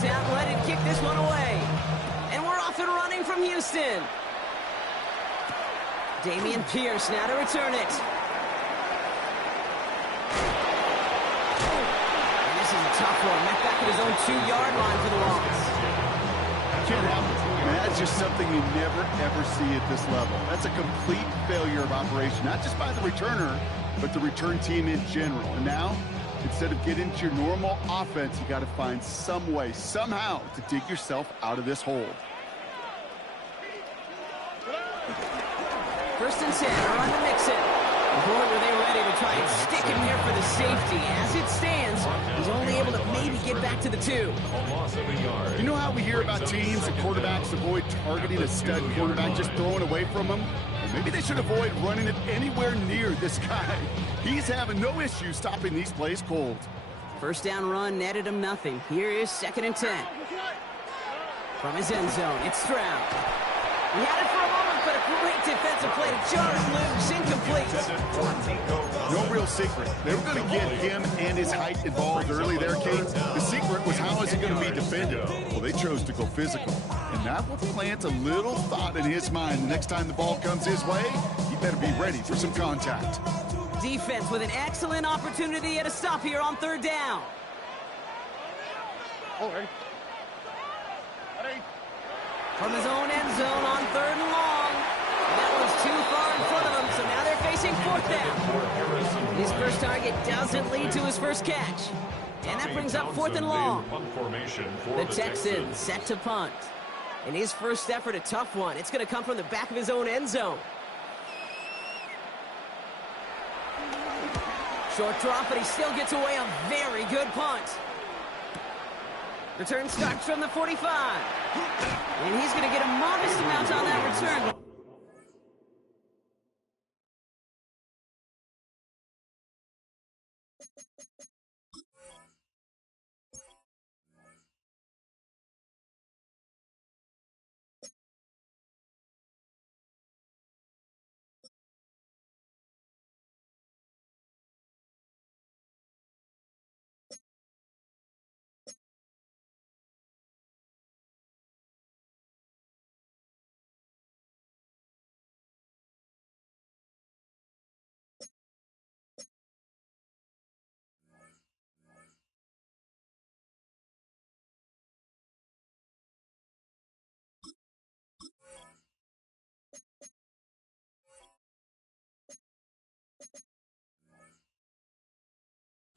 stays out and let it kick this one away. And we're off and running from Houston. Damian Pierce now to return it. And this is a tough one. Met back at his own 2-yard line for the loss. Can't happen. That's just something you never, ever see at this level. That's a complete failure of operation, not just by the returner, but the return team in general. And now, instead of getting into your normal offense, you got to find some way, somehow, to dig yourself out of this hole. First and 10, run to Mixon. Boy, were they ready to try and stick him here for the safety. As it stands, he's only able to maybe get back to the 2. You know how we hear about teams and quarterbacks avoid targeting a stud quarterback, just throwing away from him? Well, maybe they should avoid running it anywhere near this guy. He's having no issue stopping these plays cold. First down run netted him nothing. Here is 2nd and 10. From his end zone, it's Stroud. He had it for a moment, but a great defensive play to charge loose, incomplete. No real secret. They were going to get him and his height involved early there, Kate. The secret was how is it going to be defended? Well, they chose to go physical. And that will plant a little thought in his mind. The next time the ball comes his way, he better be ready for some contact. Defense with an excellent opportunity at a stop here on 3rd down. From his own end zone on 3rd and long. That was too far in front of him, so now they're facing 4th down. His first target doesn't lead to his first catch. And that brings up 4th and long. The Texans set to punt. And his first effort, a tough one. It's going to come from the back of his own end zone. Short drop, but he still gets away a very good punt. Return starts from the 45. And he's going to get a modest amount on that return.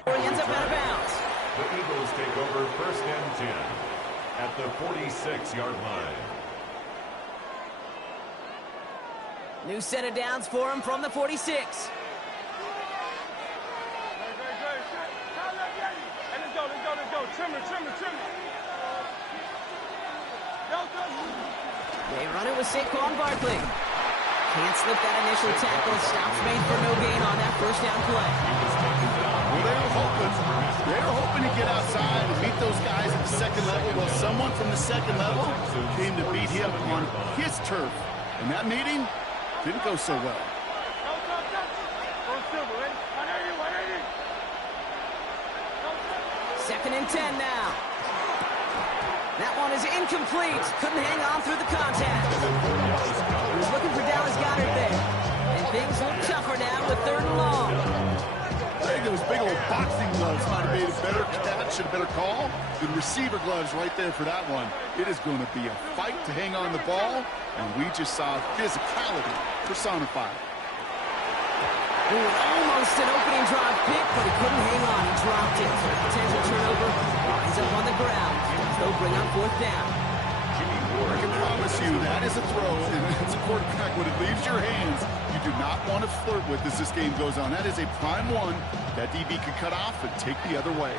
He ends up out of bounds. The Eagles take over 1st and 10 at the 46-yard line. New set of downs for him from the 46. Let's go. Trim it. They run it with Saquon Barkley. Can't slip that initial tackle. Stops made for no gain on that first down play. Well, they were hoping to get outside and meet those guys at the 2nd level. Well, someone from the 2nd level came to beat him on his turf. And that meeting didn't go so well. 2nd and 10 now. That one is incomplete. Couldn't hang on through the contact. He was looking for Dallas Goedert there. And things look tougher now with 3rd and long. I think those big old boxing gloves might have made a better catch and a better call than receiver gloves right there for that one. It is going to be a fight to hang on the ball, and we just saw physicality personified. Ooh, almost an opening drive pick, but he couldn't hang on. He dropped it. Potential turnover. Winds up on the ground. They'll bring on 4th down. I can promise you that is a throw, and it's a quarterback when it leaves your hands. You do not want to flirt with as this game goes on. That is a prime one that DB could cut off and take the other way.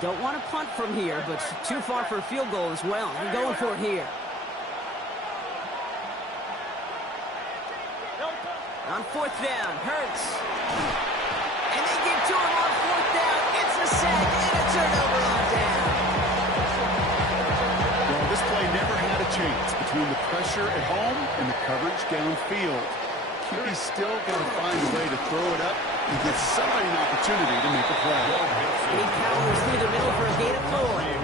Don't want to punt from here, but too far for a field goal as well. I'm going for it here. On 4th down, Hurts. And they give to him on 4th down. It's a sack and a turnover on down. Well, this play never had a chance between the pressure at home and the coverage downfield. QB's still got to find a way to throw it up He gives somebody an opportunity to make a play. And he powers through the middle for a gain of 4.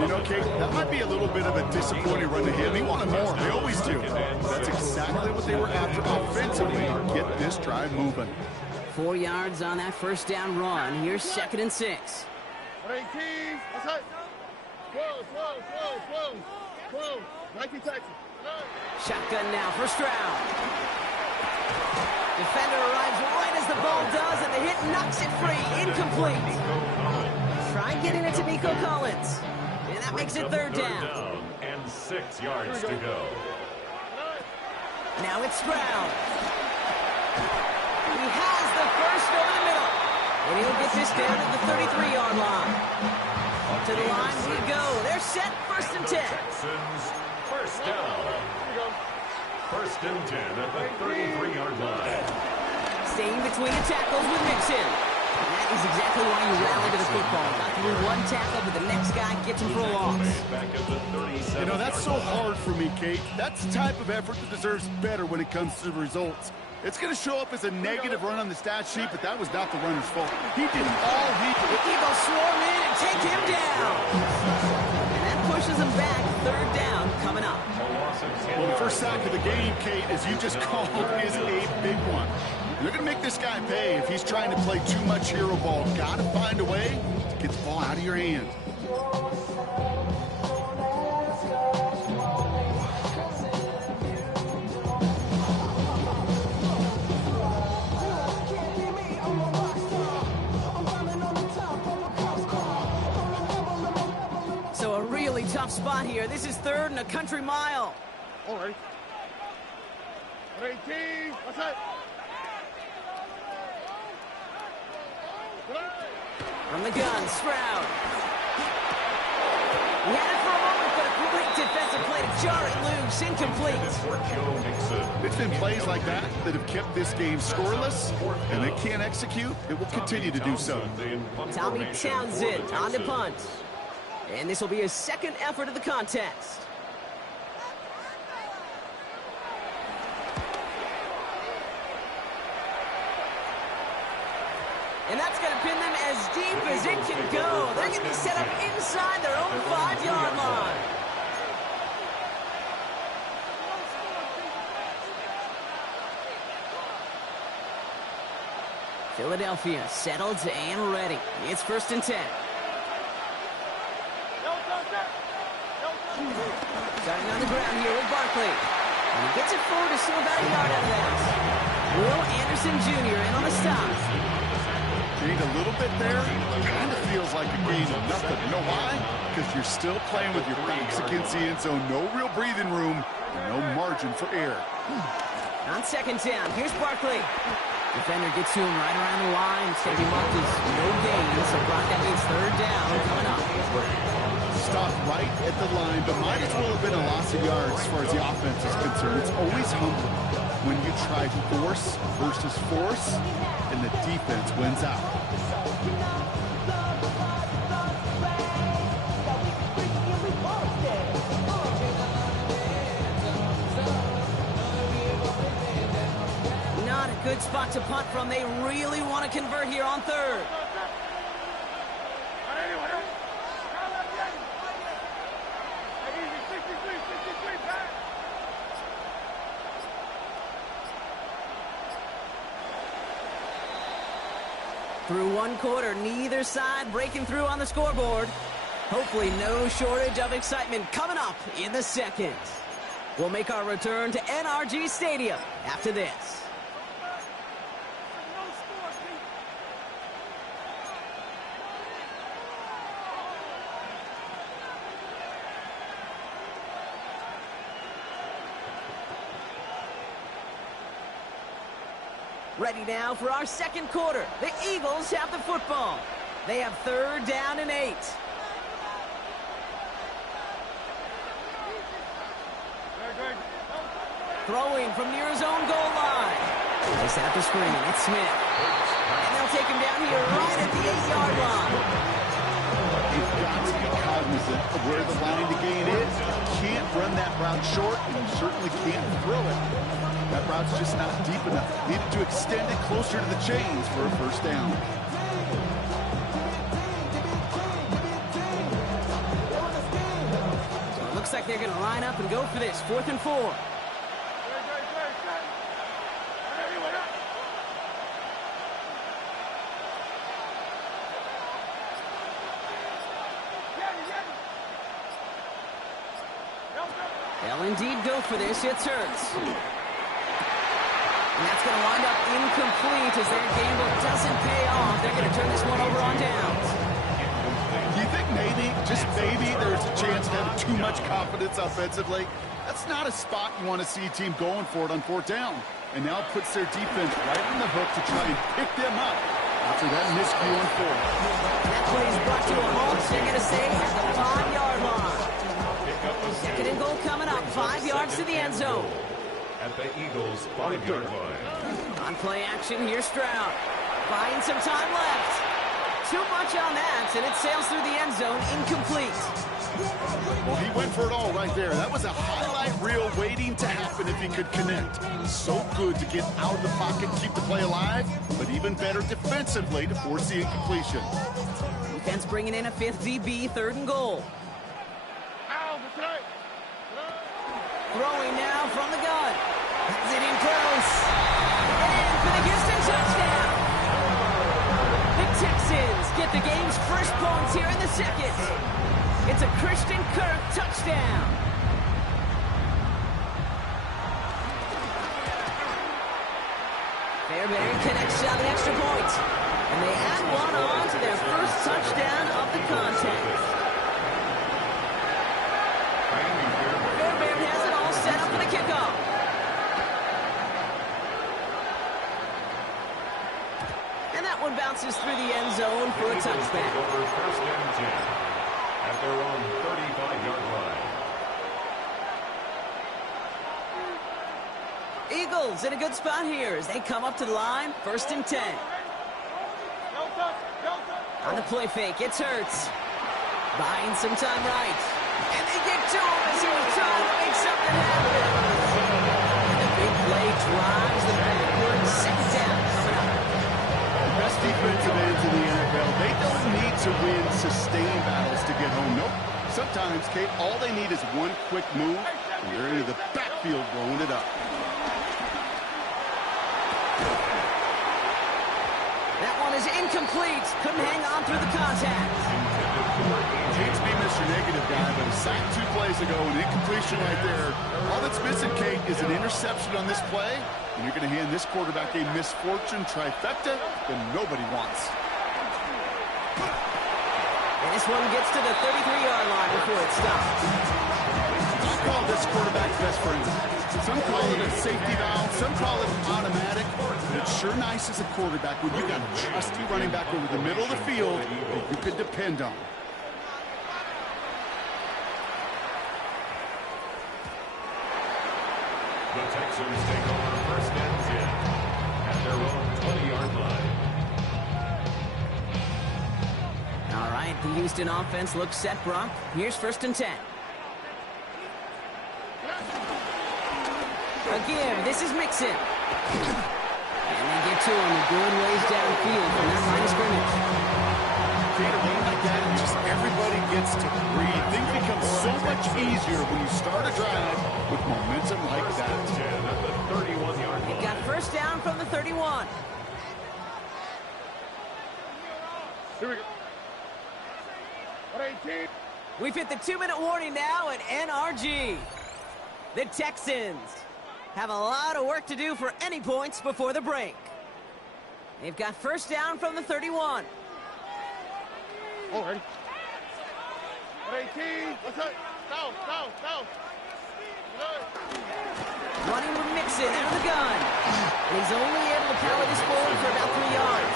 You know, Kate, that might be a little bit of a disappointing run to him. He wanted more. They always do. That's exactly what they were after offensively to get this drive moving. 4 yards on that first down run. Here's 2nd and 6. Shotgun now, first round. Defender arrives right as the ball does, and the hit knocks it free. Incomplete. Try getting it to Nico Collins. And that makes it 3rd down. And 6 yards to go. Now it's Stroud. He has the first over the middle. And he'll get this down at the 33-yard line. To the line we go. They're set, 1st and 10. Texans, first down. 1st and 10 at the 33-yard line. Staying between the tackles with Mixon. And that is exactly why you rally to the football. Got through one tackle, but the next guy gets him for a loss. Back at the 37. You know, that's so hard for me, Kate. That's the type of effort that deserves better when it comes to the results. It's going to show up as a negative run on the stat sheet, but that was not the runner's fault. He did all he could. The Eagles swarm in and take him down. And that pushes him back. 3rd down coming up. Well, the first sack of the game, Kate, as you just called, is a big one. And they're going to make this guy pay if he's trying to play too much hero ball. Got to find a way to get the ball out of your hand. So a really tough spot here. This is 3rd and a country mile. All right. What's that? From the gun, Stroud. He had it for a moment, but a great defensive play to jar it loose. Incomplete. It's been plays like that that have kept this game scoreless, and they can't execute. It will continue to do so. Tommy Townsend on the punt. And this will be his 2nd effort of the contest. And that's going to pin them as deep as it can go. They're going to be set up inside their own 5-yard line. Philadelphia settled and ready. It's 1st and 10. Starting on the ground here with Barkley. And he gets it forward to still about a yard out of that. Will Anderson Jr. in on the stop. Gained a little bit there. Kind of feels like a gain of nothing. You know why? Because you're still playing with your backs against the end zone. No real breathing room. No margin for error. On 2nd down, here's Barkley. Defender gets to him right around the line. Set him up as no gain. So Brock, that means 3rd down coming up. Stopped right at the line, but might as well have been a loss of yards as far as the offense is concerned. It's always humbling when you try force versus force, and the defense wins out. Not a good spot to punt from. They really want to convert here on 3rd. Through 1 quarter, neither side breaking through on the scoreboard. Hopefully no shortage of excitement coming up in the 2nd. We'll make our return to NRG Stadium after this. Ready now for our 2nd quarter. The Eagles have the football. They have 3rd down and 8. Throwing from near his own goal line. Nice out the screen. It's Smith. And they'll take him down here right at the 8-yard line. You've got to be cognizant of where the line to gain is. You can't run that route short, and you certainly can't throw it. That route's just not deep enough. Needed to extend it closer to the chains for a first down. So it looks like they're going to line up and go for this. 4th and 4. They'll indeed go for this. It's Hurts. And that's going to wind up incomplete as their gamble doesn't pay off. They're going to turn this one over on downs. Do you think maybe, just maybe, there's a chance of having too much confidence offensively? That's not a spot you want to see a team going for it on 4th down. And now puts their defense right on the hook to try and pick them up after that miscue on 4th. That play is brought to a halt. They're going to stay at the 5-yard line. 2nd and goal coming up. 5 yards to the end zone. At the Eagles' 5-yard line. On play action, here's Stroud. Buying some time left. Too much on that, and it sails through the end zone, incomplete. Well, he went for it all right there. That was a highlight reel waiting to happen if he could connect. So good to get out of the pocket, keep the play alive, but even better defensively to force the incompletion. Defense bringing in a 5th DB, 3rd and goal. Throwing now from the gun. Has it in close. And for the Houston touchdown. The Texans get the game's first points here in the 2nd. It's a Christian Kirk touchdown. Fairbairn connects on the extra point. And they add one on to their first touchdown of the contest. Fairbairn has it all set up for the kickoff. And that one bounces through the end zone for a touchback. Over 1st and 10 at their own 35-yard line. Eagles in a good spot here as they come up to the line. 1st and 10. On the play fake, it's Hurts. Buying some time right. And they get to him as he was trying to make something happen. And the big play drives them backward. 2nd down coming up. The best defensive ends in the NFL, they don't need to win sustained battles to get home. Nope. Sometimes, Kate, all they need is one quick move, and they're into the backfield blowing it up. That one is incomplete. Couldn't hang on through the contact. Hates being Mr. Negative guy, but a sack 2 plays ago, an incompletion right there. All that's missing, Kate, is an interception on this play, and you're going to hand this quarterback a misfortune trifecta that nobody wants. And this one gets to the 33-yard line before it stops. I call this quarterback's best friend. Some call it a safety valve, some call it automatic, but it's sure nice as a quarterback when you got a trusty running back over the middle of the field that you can depend on. The Texans take over 1st and 10 at their own 20-yard line. All right, the Houston offense looks set, Brock. Here's 1st and 10. Again, this is Mixon. And they get to him a good ways downfield from that line of scrimmage. Create a game like that, and just everybody gets to breathe. Things become so much easier when you start a drive with momentum like that. 10 at the 31-yard They line. got 1st down from the 31. Here we go. 118. We've hit the 2-minute warning now at NRG. The Texans have a lot of work to do for any points before the break. They've got 1st down from the 31. Oh, ready. 118. What's up? Go. Running with Mixon out of the gun. And he's only able to power this forward for about 3 yards.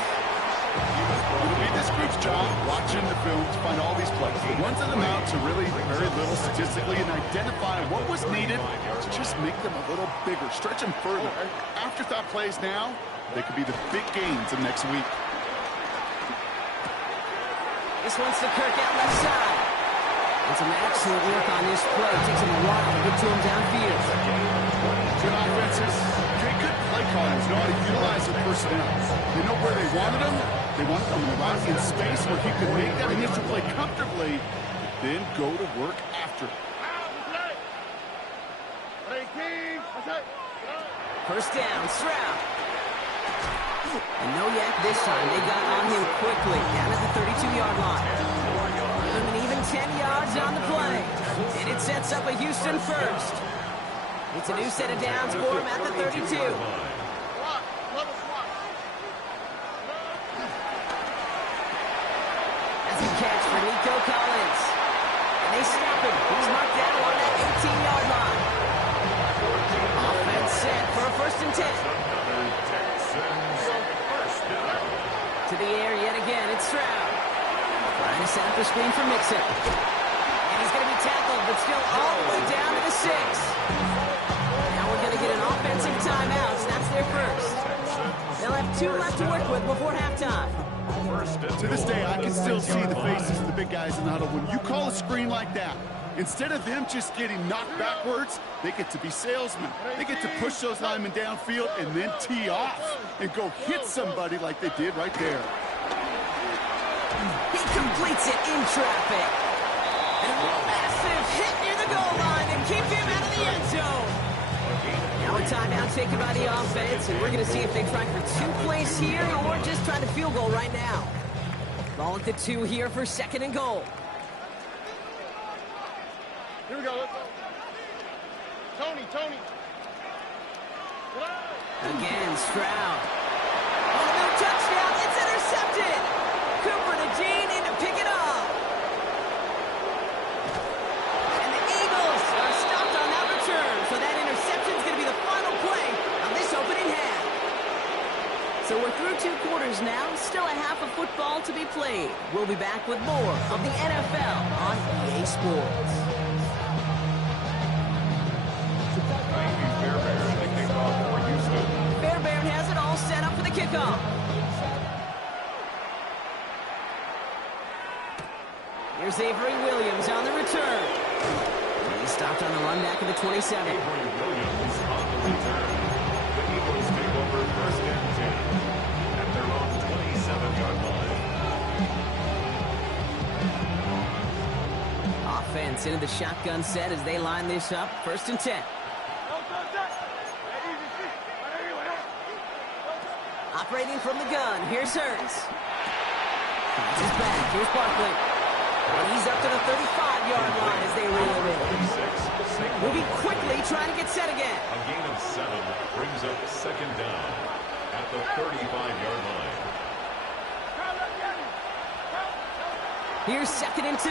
It'll be this group's job watching the film to find all these plays. The ones that amount to really very little statistically and identify what was needed to just make them a little bigger, stretch them further. Afterthought plays now, they could be the big gains of next week. This one's to Kirk out left side. And some excellent work on this play. Takes him a while to get to him downfield. Good offenses. Great, good play callers know how to utilize their personnel. They know where they wanted them. They wanted them around in space where he could make that initial play comfortably, then go to work after. First down, Stroud. And no yak this time. They got on him quickly, down at the 32-yard line. Give him an even 10 yards on the play. And it sets up a Houston first. It's a new set of downs for him at the 32. That's a catch for Nico Collins. And they stop him. He's marked down on that 18-yard line. Offense set for a 1st and 10. To the air yet again, it's Stroud. Trying to set up the screen for Mixon. And he's going to be tackled, but still all the way down to the 6. Now we're going to get an offensive timeout. That's their first. They'll have 2 left to work with before halftime. To this day, I can still see the faces of the big guys in the huddle. When you call a screen like that, instead of them just getting knocked backwards, they get to be salesmen. They get to push those linemen downfield and then tee off and go hit somebody like they did right there. He completes it in traffic. And a massive hit near the goal line and keep him out of the end zone. Now a timeout taken by the offense, and we're going to see if they try for 2 plays here or just try to field goal right now. Ball at the 2 here for 2nd and goal. Here we go. Let's go. Tony. Again, Stroud. Oh, no touchdown. It's intercepted. Cooper to Jean in to pick it up. And the Eagles are stopped on that return. So that interception is going to be the final play of this opening half. So we're through 2 quarters now. Still a half of football to be played. We'll be back with more of the NFL on EA Sports. Fairbairn has it all set up for the kickoff. Here's Avery Williams on the return. He stopped on the run back of the 27. Avery Williams on the return. The Eagles take over 1st and 10 at their own 27-yard line. Offense into the shotgun set as they line this up. 1st and 10. Operating from the gun, here's Hurts. Finds his back, here's Barkley. And he's up to the 35-yard line as they reel him in. Moving quickly, trying to get set again. A gain of 7 brings up 2nd down at the 35-yard line. Here's 2nd and 2.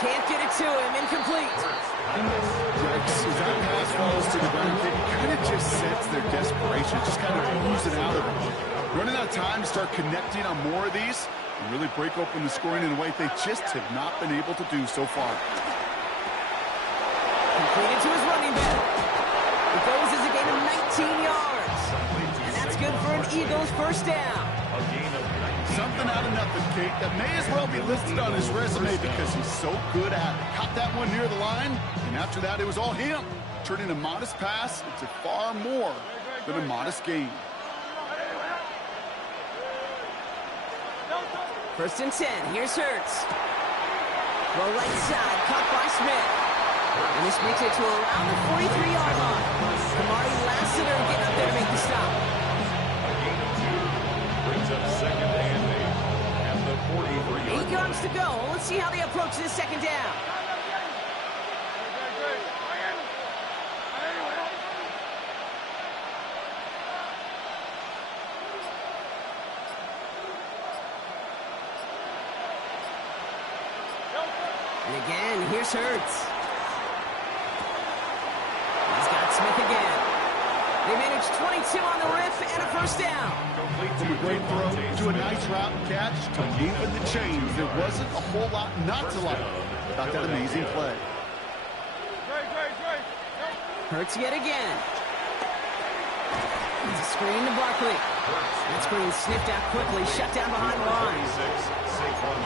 Can't get it to him, incomplete. As that pass falls to the ground, it kind of just sets their desperation, just kind of oozing out of them. Running out of time to start connecting on more of these and really break open the scoring in a way they just have not been able to do so far. Completed to his running back. It goes as a gain of 19 yards. And that's good for an Eagles 1st down. A gain of 19. Something out of nothing, Kate. That may as well be listed on his resume because he's so good at it. Caught that one near the line, and after that, it was all him. Turning a modest pass into far more than a modest gain. 1st and 10. Here's Hurts. Low right side, caught by Smith. And this makes it to around the 43-yard line. Kamari Lassiter getting up there to make the stop. A gain of 2 brings up 2nd and 8 at the 43-yard 8 yards to go. Let's see how they approach this 2nd down. And again, here's Hurts. He's got Smith again. They managed 22 on the rip and a 1st down. From a great throw to a nice route and catch to moving the chains, there wasn't a whole lot not to like about that amazing play. Hurts yet again. It's a screen to Barkley. That screen sniffed out quickly, shut down behind the line.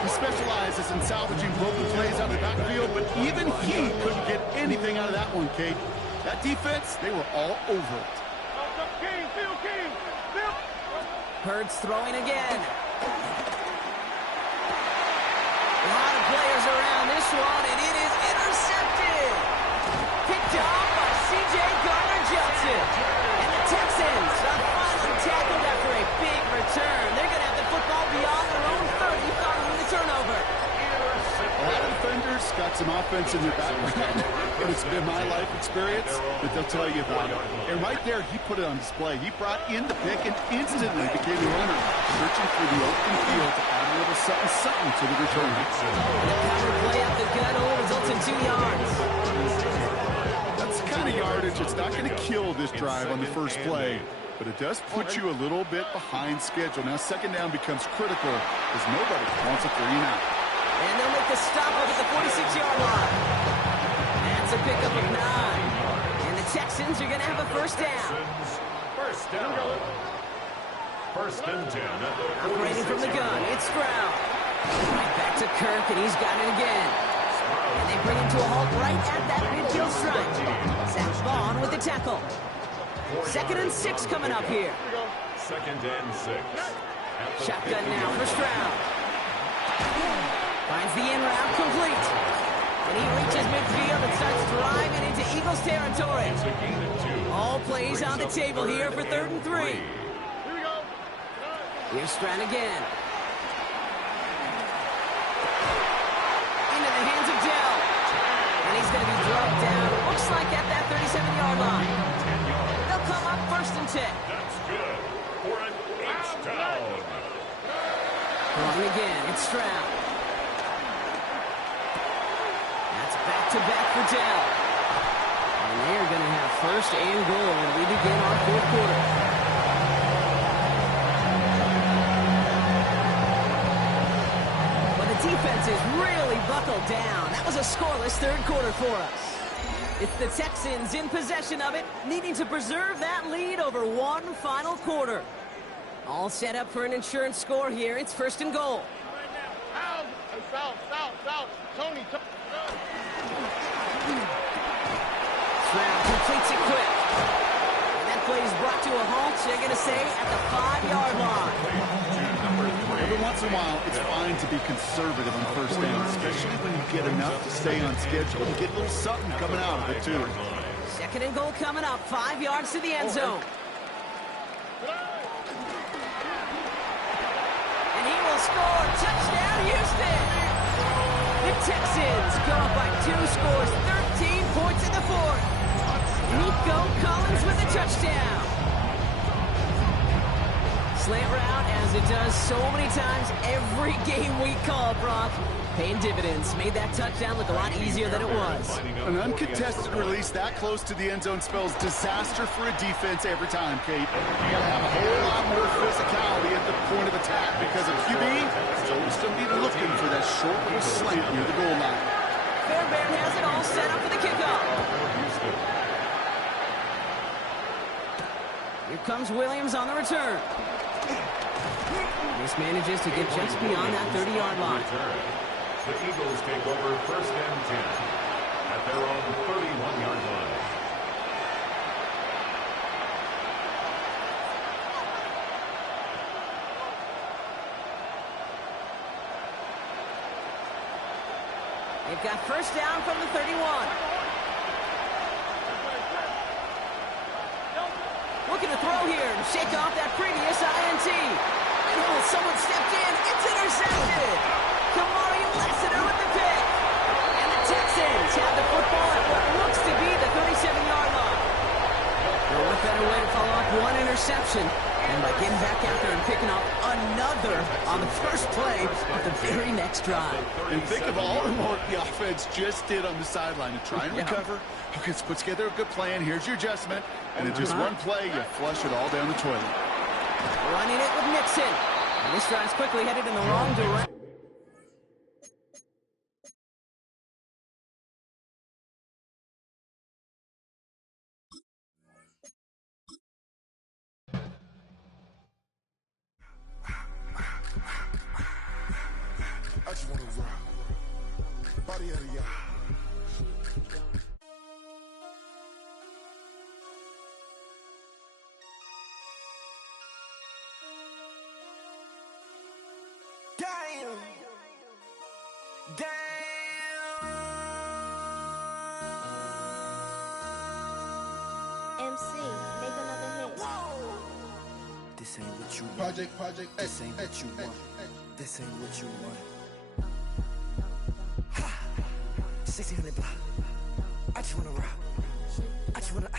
He specializes in salvaging broken plays out of the backfield, but even he couldn't get anything out of that one, Kate. That defense, they were all over it. King, Phil King, Phil. Hurts throwing again. A lot of players around this one, and it is intercepted. Picked off by C.J. Gardner-Johnson. And the Texans are finally tackled after a big return. They're going to have the football beyond their own 30 following the turnover. A lot of defenders got some offense in their background, and it's been my life experience that they'll tell you about it. And right there, he put it on display. He brought in the pick and instantly became a runner, searching for the open field to add a little something to the return. The power play up the gut only results in 2 yards. That's the kind of yardage that's not going to kill this drive on the first play, but it does put you a little bit behind schedule. Now, second down becomes critical because nobody wants a 3-and-out. And they'll make the stop up at the 46-yard line. That's a pickup of 9. And the Texans are going to have a first down. First down. First and 10. Operating from the gun, it's Stroud. Right back to Kirk, and he's got it again. And they bring him to a halt right at that midfield stripe. Zach Vaughn with the tackle. 2nd and 6 coming up here. Second and 6. Shotgun now for Stroud. Finds the in route complete. And he reaches midfield and starts driving into Eagles territory. All plays on the table here for 3rd and 3. Here's Stroud again. Into the hands of Dell. And he's going to be drugged down. Looks like at that 37-yard line. They'll come up 1st and 10. That's good for an H-down. Throwing again, it's Stroud. Back-to-back for Dell. And they're going to have 1st and goal when we begin our 4th quarter. But the defense is really buckled down. That was a scoreless 3rd quarter for us. It's the Texans in possession of it, needing to preserve that lead over one final quarter. All set up for an insurance score here. It's 1st and goal. South. Tony. Stroud completes it quick. And that play is brought to a halt, they're going to say, at the 5-yard line. Every once in a while, it's fine to be conservative on first down, especially when you get enough to stay on schedule and get a little something coming out of it, too. 2nd and goal coming up, 5 yards to the end zone. And he will score. Touchdown, Houston! The Texans go up by 2 scores, 13 points in the 4th. Nico Collins with a touchdown. Slant route, as it does so many times every game we call, Brock. Paying dividends. Made that touchdown look a lot easier than it was. An uncontested release that close to the end zone spells disaster for a defense every time, Kate. You got to have a whole lot more physicality at the point of attack because a QB is always going to be looking for that short little slant near the goal line. Fairbairn has it all set up for the kickoff. Here comes Williams on the return. This manages to get just beyond that 30-yard line. The Eagles take over 1st and 10 at their own 31-yard line. They've got 1st down from the 31. Looking to throw here and shake off that previous INT. And someone stepped in. It's intercepted. Kamari Lassiter with the pick. And the Texans have the football at what looks to be the 37-yard line. Well, what better way to follow up one interception and by getting back out there and picking up another on the first play of the very next drive. And think of all the work the offense just did on the sideline to try and recover. Okay, let's put together a good plan. Here's your adjustment. And in just one play, you flush it all down the toilet. Running it with Mixon. And this drive's quickly headed in the wrong direction. I just want to rock the body of the MC, make another hit. This ain't what you want. Project, This ain't what you want. This ain't what you want. 1600 block. I just wanna rock. I just wanna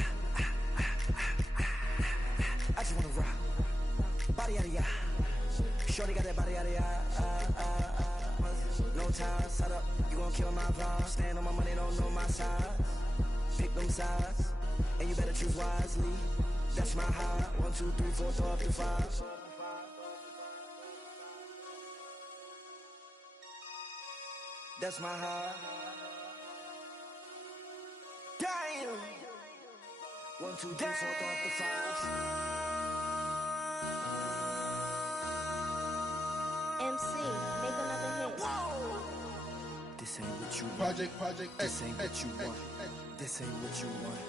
I just wanna rock. Body out of ya. Shorty got that body out of ya. No time, set up. You gon' kill my vibe. Stand on my money, don't know my size. Pick them sides, and you better choose wisely. That's my high. 1, 2, 3, 4, throw up to 5. That's my high. Damn. 1, 2, 3, 4, throw up to 5. MC, make another hit. This ain't what you want. Project, This ain't what you want. This ain't what you want.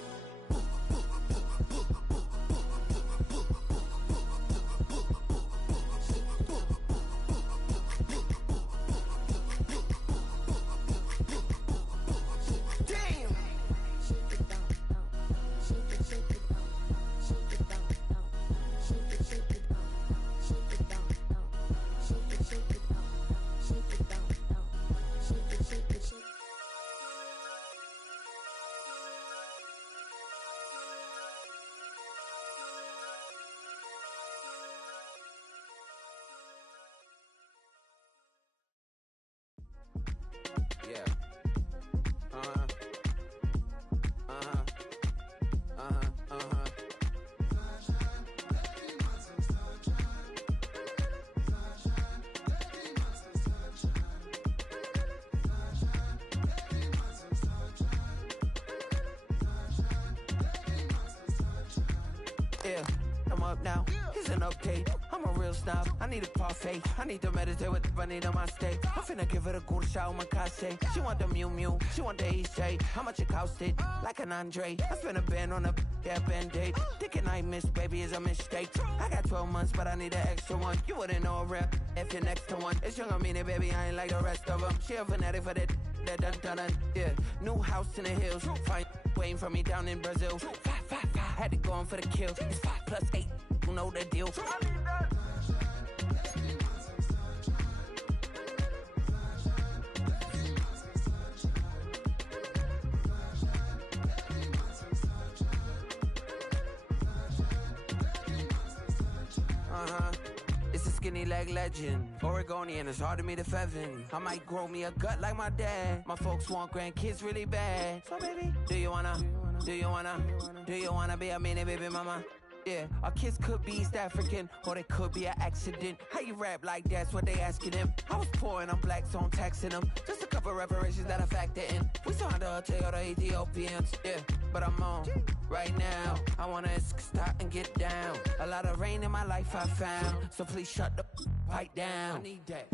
Yeah. Yeah, I'm up now. Here's an update. I'm a real snob. I need a parfait. I need to meditate with the bunny on my state. I'm finna give it a good shot, my case. She want the Mew Mew. She want the EJ. How much it costed? Like an Andre. I spent a band on a band-aid. Thinking I miss, baby, is a mistake. I got 12 months, but I need an extra one. You wouldn't know a rep if you're next to one. It's young, I mean it, baby. I ain't like the rest of them. She a fanatic for that dun. Yeah, new house in the hills. Fine, waiting for me down in Brazil. 5, 5, 5. Had to go on for the kill. It's 5 plus 8. You know the deal. It's a skinny leg legend. Oregonian, it's hard to meet a Fevin. I might grow me a gut like my dad. My folks want grandkids really bad. So baby, do you wanna be a mini baby mama? Yeah, our kids could be East African, or they could be an accident. How you rap like that's what they asking him. I was poor and I'm black, so I'm taxing them. Just a couple reparations that I factor in. We saw the Toyota Ethiopians, yeah, but I'm on right now. I wanna stop and get down. A lot of rain in my life I found, so please shut the pipe down. I need that.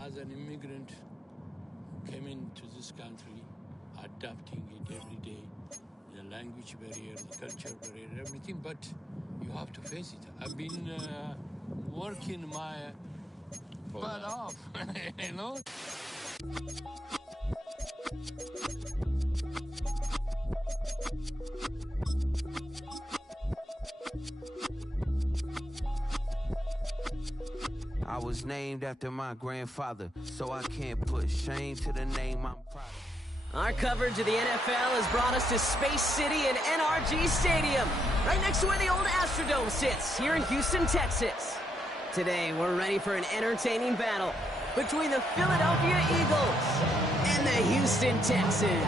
As an immigrant who came into this country, adapting it every day, the language barrier, the culture barrier, everything, but you have to face it. I've been working my butt off, you know? I was named after my grandfather, so I can't put shame to the name I'm proud of. Our coverage of the NFL has brought us to Space City and NRG Stadium, right next to where the old Astrodome sits, here in Houston, Texas. Today, we're ready for an entertaining battle between the Philadelphia Eagles and the Houston Texans.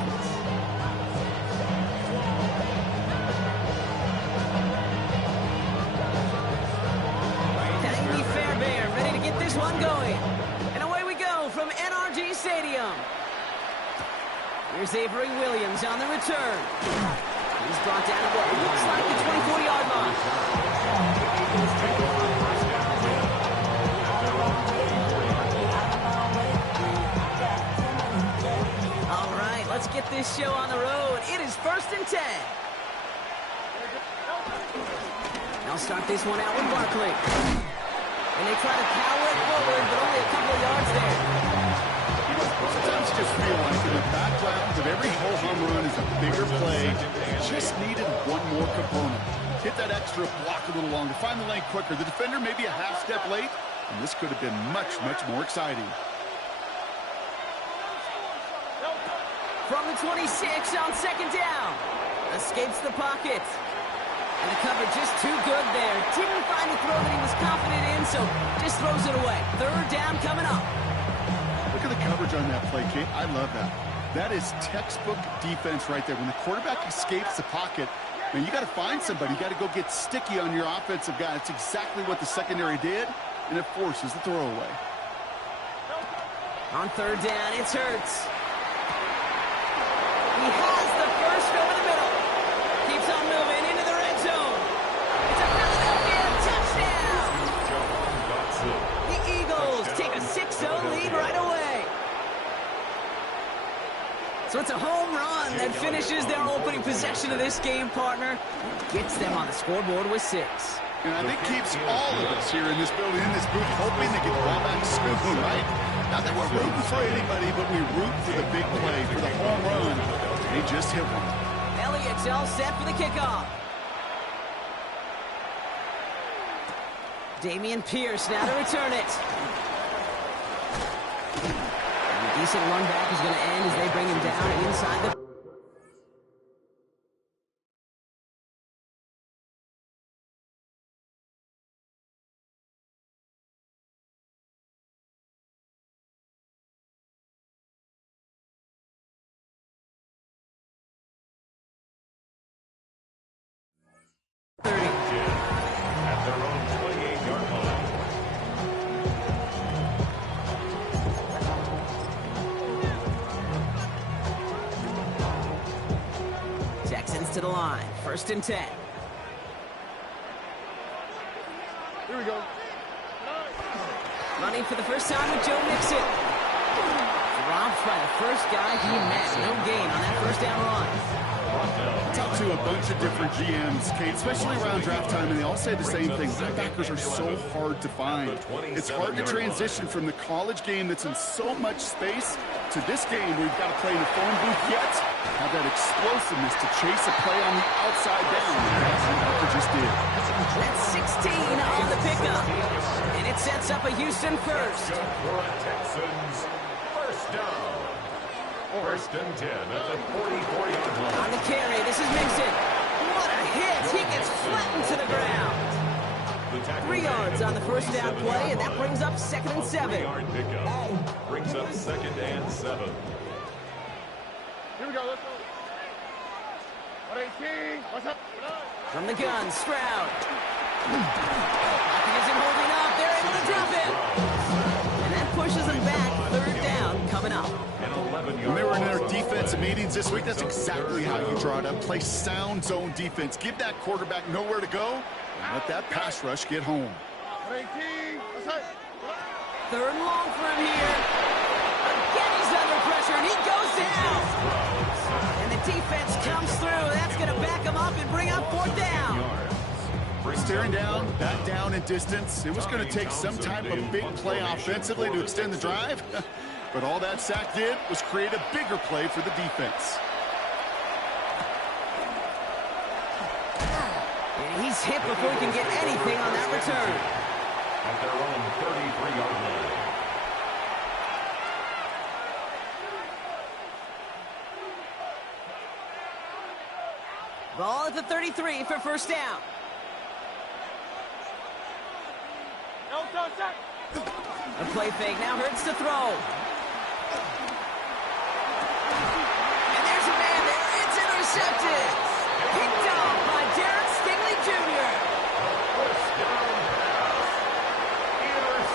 Get this one going. And away we go from NRG Stadium. Here's Avery Williams on the return. He's brought down at what looks like the 24-yard line. this show on the road. It is 1st and 10. They'll start this one out with Barkley. And they try to power it forward, but only a couple of yards there. Sometimes you just feel like in the background of every home run is a bigger play. Just needed one more component. Hit that extra block a little longer. Find the lane quicker. The defender maybe a half step late, and this could have been much, much more exciting. From the 26 on 2nd down. Escapes the pocket. And the cover just too good there. Didn't find the throw that he was confident in, so just throws it away. 3rd down coming up. Look at the coverage on that play, Kate. I love that. That is textbook defense right there. When the quarterback escapes the pocket, man, you got to find somebody. You got to go get sticky on your offensive guy. That's exactly what the secondary did, and it forces the throw away. On 3rd down, it's Hurts. He has the first over the middle. Keeps on moving into the red zone. It's a Philadelphia touchdown. The Eagles take a 6-0 lead right away. So it's a home run that finishes their opening possession of this game, partner. Gets them on the scoreboard with 6. And I think keeps all of us here in this building, in this booth, hoping to get the ball back soon, right? Not that we're rooting for anybody, but we root for the big play, for the home run. They just hit one. Elliott's all set for the kickoff. Dameon Pierce now to return it. And a decent run back is going to end as they bring him down inside the... At their own 28-yard line. Texans to the line. 1st and 10. Here we go. Running for the first time with Joe Mixon. Dropped by the first guy he met. No gain on that 1st down run. Talk to a bunch of different GMs, Kate, especially around draft time, and they all say the same thing. Linebackers are so hard to find. It's hard to transition from the college game that's in so much space to this game where you've got to play in a phone booth yet have that explosiveness to chase a play on the outside down. That's what Walker just did. That's 16 on the pickup. And it sets up a Houston first. Texans first down. 1st and 10 at the 44-yard line. On the carry, this is Mixon. What a hit! He gets flattened to the ground. 3 yards on the 1st down play, and that brings up 2nd and 7. 3-yard pickup brings up 2nd and 7. Here we go. Let's go. 118. What's up? From the gun, Stroud. Pocket isn't holding up. They're able to drop him. And that pushes them back. 3rd down coming up. When they were in their defensive meetings this week, that's exactly how you draw it up. Play sound zone defense. Give that quarterback nowhere to go, and let that pass rush get home. 118. What's up? 3rd and long for him here. Again, he's under pressure, and he goes down. And the defense comes through. That's going to back him up and bring up 4th down. Staring down, back down in distance. It was going to take some type of big play offensively to extend the drive. But all that sack did was create a bigger play for the defense. And he's hit before he can get anything on that return. At their own 33-yard line. Ball at the 33 for 1st down. A play fake now Hurts to throw. And there's a man there. It's intercepted. Picked off by Derek Stingley Jr.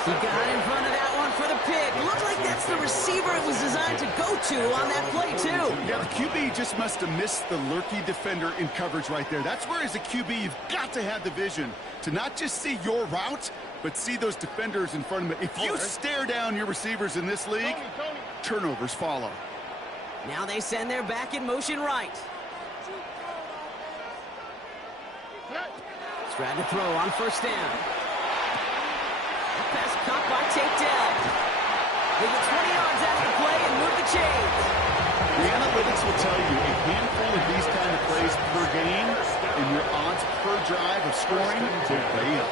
He got in front of that one for the pick. Looked like that's the receiver it was designed to go to on that play, too. Yeah, the QB just must have missed the lurky defender in coverage right there. That's where, as a QB, you've got to have the vision to not just see your route, but see those defenders in front of it. If you stare down your receivers in this league, turnovers follow. Now they send their back in motion right. Stroud to throw on first down. Pass caught by Tate Dell. They get 20 yards out of the play and move the chains. The analytics will tell you a handful of these kind of plays per game, and your odds per drive of scoring will way up.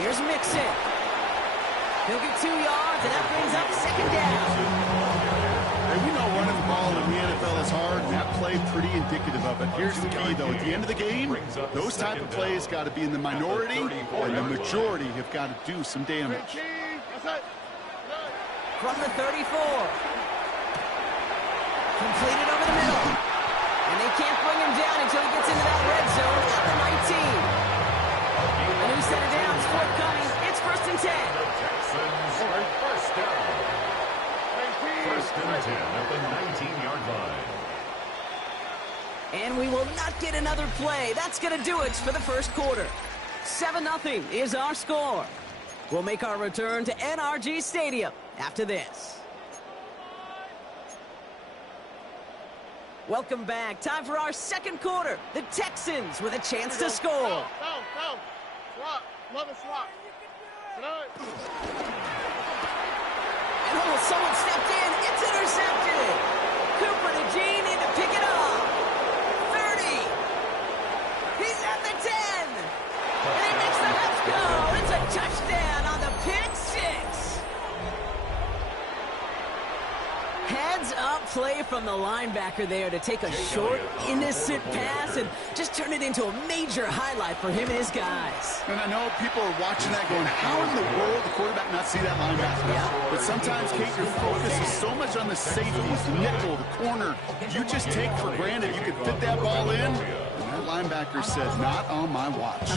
Here's Mixon. He'll get 2 yards, and that brings up second down. And we know running the ball in the NFL is hard, and that play pretty indicative of it. Here's the key, though. At the end of the game, those type of plays got to be in the minority, and the majority have got to do some damage. From the 34. Completed over the middle. And they can't bring him down until he gets into that red zone at the 19. A new set of downs forthcoming. It's 1st and 10. First down. First and 10 at the 19-yard line. And we will not get another play. That's going to do it for the first quarter. 7-0 is our score. We'll make our return to NRG Stadium after this. Welcome back. Time for our second quarter. The Texans with a chance to score. Go. Swap. Love a swap. And someone stepped in. It's intercepted. Cooper to Gene in to pick it up. 30. He's at the 10. And he makes the Mets go. It's a touchdown on the pick six. Heads up play from the linebacker there to take a short, innocent pass and just turn it into a major highlight for him and his guys. And I know people are watching that going, how in the world the quarterback not see that linebacker? Yeah. But sometimes, Kate, your focus is so much on the safeties, the nickel, the corner. You just take for granted you could fit that ball in. And that linebacker said, not on my watch.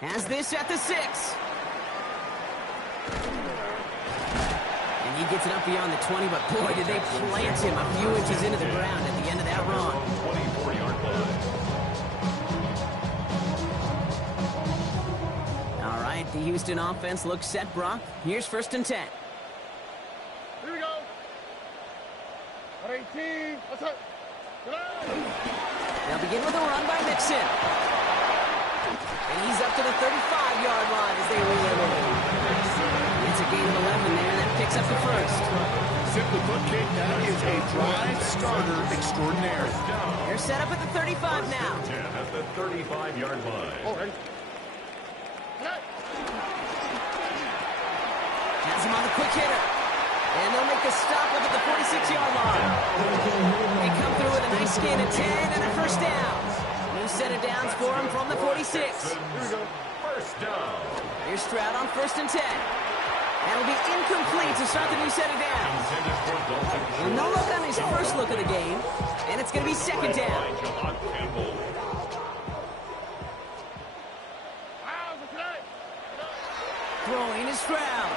Has this at the 6. And he gets it up beyond the 20, but boy, did they plant him a few inches into the ground at the end of that run. 24-yard line. All right, the Houston offense looks set, Brock. Here's 1st and 10. Here we go. 18. Let's go. They'll begin with a run by Mixon. And he's up to the 35-yard line as they re-level it. It's a gain of 11 there. That picks up the first. Simply put, Kate, that is a drive starter extraordinaire. They're set up at the 35 now. 10 at the 35-yard line. Oh, ready. Has him on the quick hitter. And they'll make the stop up at the 46-yard line. They come through with a nice gain of 10 and a first down. New set of downs for him from the 46. Here we go. First down. Here's Stroud on 1st and 10. That'll be incomplete to start the new set of downs. And no look on his first look of the game. And it's going to be second down. Throwing is Stroud.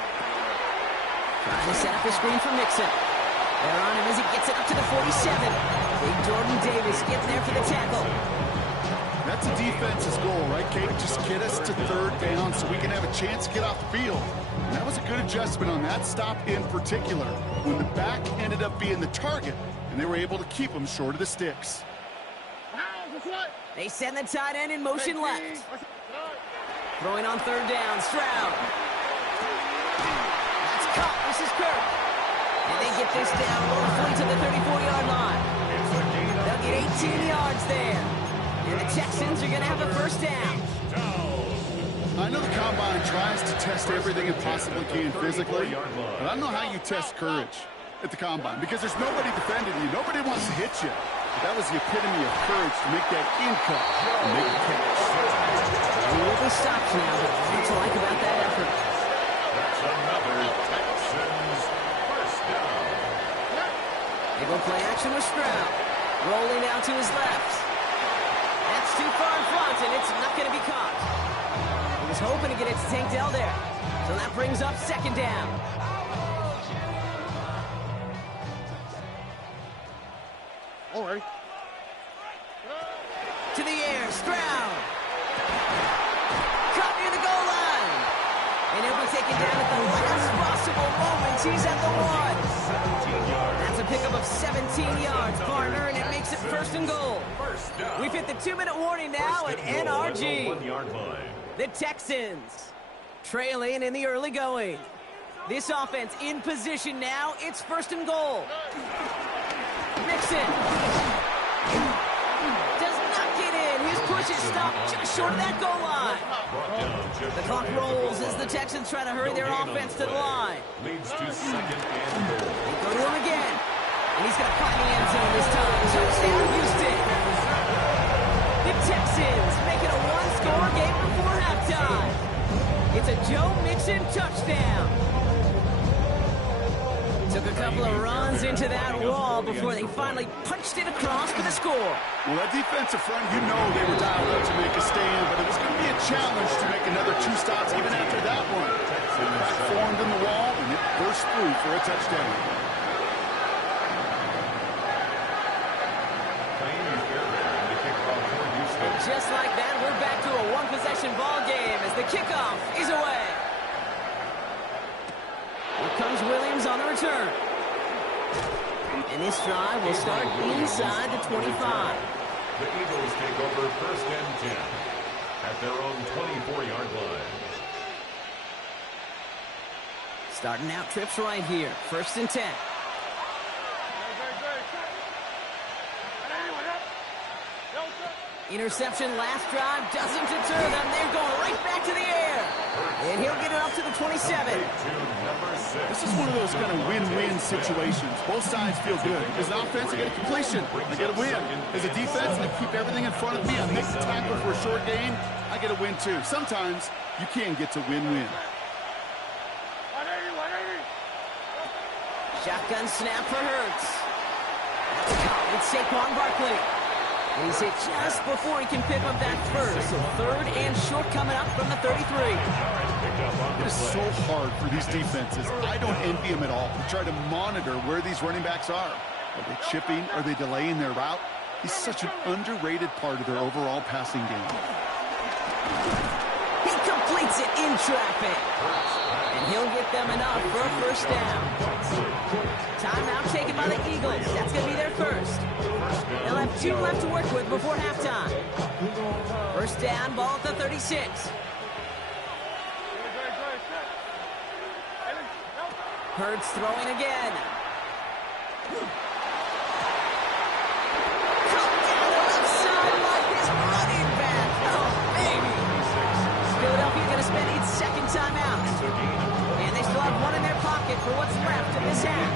Trying to set up a screen for Mixon. They're on him as he gets it up to the 47. Big Jordan Davis getting there for the tackle. That's a defense's goal, right, Kate? Just get us to 3rd down so we can have a chance to get off the field. And that was a good adjustment on that stop in particular, when the back ended up being the target, and they were able to keep him short of the sticks. They send the tight end in motion left. Throwing on 3rd down, Stroud. That's caught. This is Kirk. And they get this down roughly to the 34-yard line. They'll get 18 yards there. And the Texans are going to have a first down. I know the Combine tries to test everything it possibly can physically, but I don't know how you test courage at the Combine, because there's nobody defending you. Nobody wants to hit you. But that was the epitome of courage to make that in-cut and make the catch. There will be stops now, but what to like about that effort? That's another Texans first down. They go play action with Stroud. Rolling out to his left. That's too far in front, and it's not going to be caught. He was hoping to get it to Tank Dell there. So that brings up second down. All right. To the air, Stroud. Caught near the goal line. And taken down at the last possible moment. He's at the 1. That's a pickup of 17 yards, partner, and it makes it 1st and goal. We've hit the 2-minute warning now at NRG. The Texans trailing in the early going. This offense in position now. It's 1st and goal. Mixon does not get in. His push is stopped just short of that goal line. The clock rolls as the Texans try to hurry their offense to the line. Leads to 2nd and goal. They go to him again. And he's going to find the end zone this time. Touchdown, Houston. The Texans make it a one-score game before halftime. It's a Joe Mixon touchdown. Took a couple of runs into that wall before they finally punched it across for the score. Well, that defensive front, you know they were dialed up to make a stand, but it was going to be a challenge to make another 2 stops even after that one. Crack formed in the wall, and it burst through for a touchdown. Just like that, we're back to a one-possession ball game as the kickoff is away. Here comes Williams on the return. And this drive will start inside the 25. The Eagles take over 1st and 10 at their own 24-yard line. Starting out trips right here. 1st and 10. Interception last drive doesn't deter them. They're going right back to the air. And he'll get it up to the 27. This is one of those kind of win-win situations. Both sides feel good. As an offense, I get a completion. I get a win. As a defense, I keep everything in front of me. I make the tackle for a short gain. I get a win, too. Sometimes you can get to win-win. Shotgun snap for Hurts. It's Saquon Barkley. And he's hit just before he can pick up that first. So 3rd and short coming up from the 33. It is so hard for these defenses. I don't envy them at all. We try to monitor where these running backs are. Are they chipping? Are they delaying their route? He's such an underrated part of their overall passing game. He completes it in traffic. And he'll get them enough for a 1st down. Timeout taken by the Eagles. That's going to be their first. They'll have 2 left to work with before halftime. 1st down, ball at the 36. Hurts throwing again. Come down the left side like this running back. Oh, baby. Philadelphia going to spend its 2nd timeout. And they still have 1 in their pocket for what's left of this half.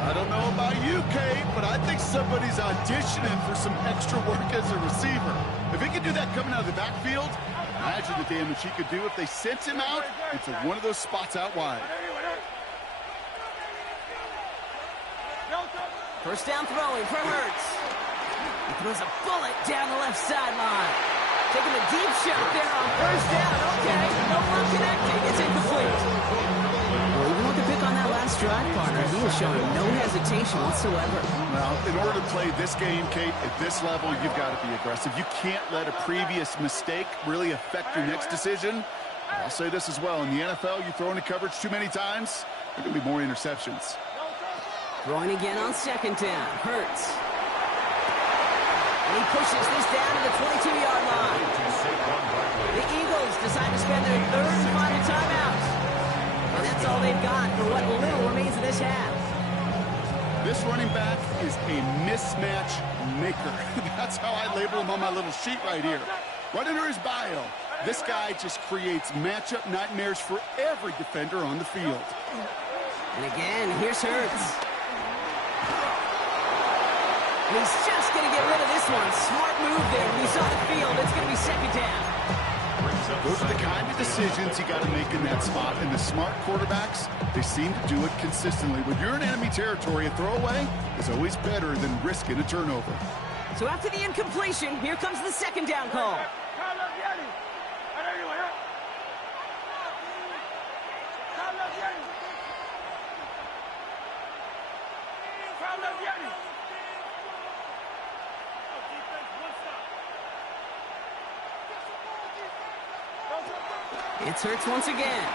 I don't know about you, Kate, but I think somebody's auditioning for some extra work as a receiver. If he could do that coming out of the backfield, imagine the damage he could do if they sent him out into one of those spots out wide. 1st down throwing for Hurts. He throws a bullet down the left sideline. Taking a deep shot there on 1st down. Okay, no one connecting. It's incomplete. Well, even with the pick on that last drive, partner, he is showing no hesitation whatsoever. Well, in order to play this game, Kate, at this level, you've got to be aggressive. You can't let a previous mistake really affect your next decision. I'll say this as well. In the NFL, you throw into coverage too many times, there can be more interceptions. Throwing again on 2nd down. Hurts. And he pushes this down to the 22-yard line. The Eagles decide to spend their 3rd and final timeout. And that's all they've got for what little remains of this half. This running back is a mismatch maker. That's how I label him on my little sheet right here. Right under his bio, this guy just creates matchup nightmares for every defender on the field. And again, here's Hurts. And he's just going to get rid of this one. Smart move there. When he saw the field, it's going to be 2nd down. Those are the kind of decisions you got to make in that spot. And the smart quarterbacks, they seem to do it consistently. When you're in enemy territory, a throwaway is always better than risking a turnover. So after the incompletion, here comes the 2nd down call. It's Hurts once again.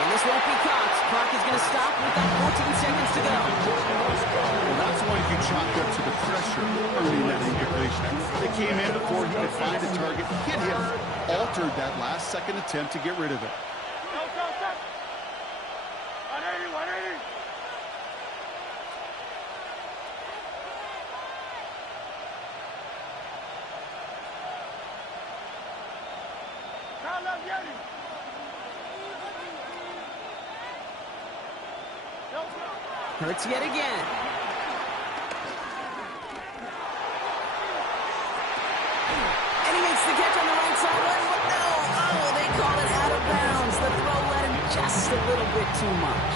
And this won't be caught. Clock is going to stop. We've got 14 seconds to go. Well, that's one you chalk up to the pressure earning that incompletion. They came in before he could find a target, hit him, altered that last second attempt to get rid of it. Go, go, go. 180, 180. Now let's get him. Go, go. Hurts yet again. And he makes the catch on the right sideline, but no! Oh, they call it out of bounds. The throw led him just a little bit too much.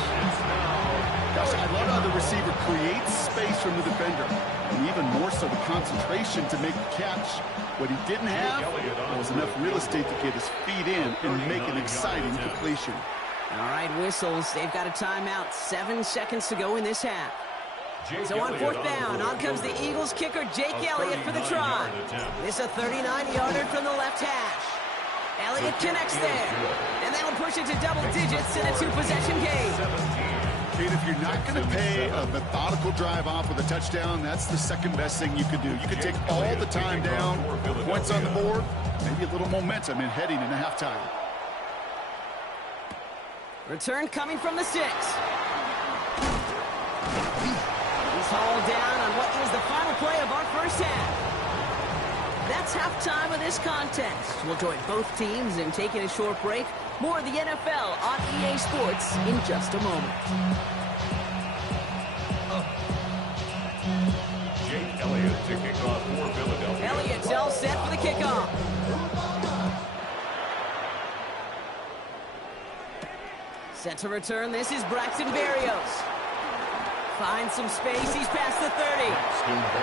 Gosh, I love how the receiver creates space from the defender, and even more so the concentration to make the catch. What he didn't have was enough real estate to get his feet in and make an exciting completion. All right, whistles. They've got a timeout. 7 seconds to go in this half. So on fourth down, on comes the Eagles kicker, Jake Elliott, for the try. This a 39-yarder from the left hash. Elliott connects there, and that'll push it to double digits in a two-possession game. And if you're not going to pay a methodical drive off with a touchdown, that's the second best thing you could do. You could take all the time down, points on the board, maybe a little momentum in heading into halftime. Return coming from the 6. He's hauled down on what is the final play of our first half. That's halftime of this contest. We'll join both teams in taking a short break. More of the NFL on EA Sports in just a moment. Jake Elliott to kick off for Philadelphia. Elliott's all set for the kickoff. Set to return, this is Braxton Berrios. Finds some space, he's past the 30.